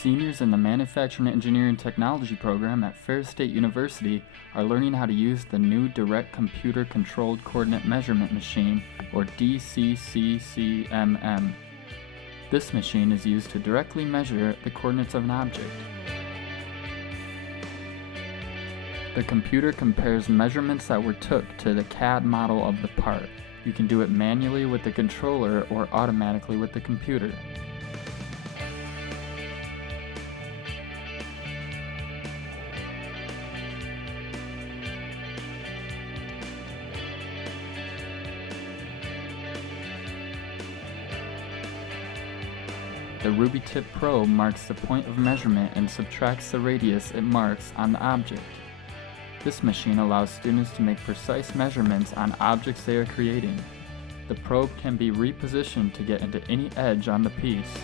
Seniors in the Manufacturing Engineering Technology program at Ferris State University are learning how to use the new Direct Computer Controlled Coordinate Measurement Machine, or DCCCMM. This machine is used to directly measure the coordinates of an object. The computer compares measurements that were took to the CAD model of the part. You can do it manually with the controller or automatically with the computer. The Ruby Tip probe marks the point of measurement and subtracts the radius it marks on the object. This machine allows students to make precise measurements on objects they are creating. The probe can be repositioned to get into any edge on the piece.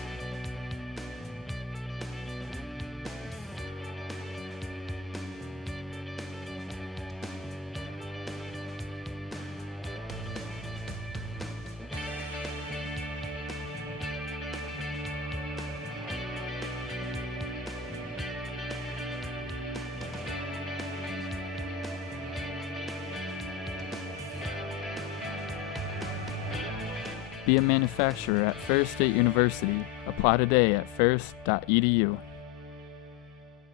Be a manufacturer at Ferris State University. Apply today at ferris.edu.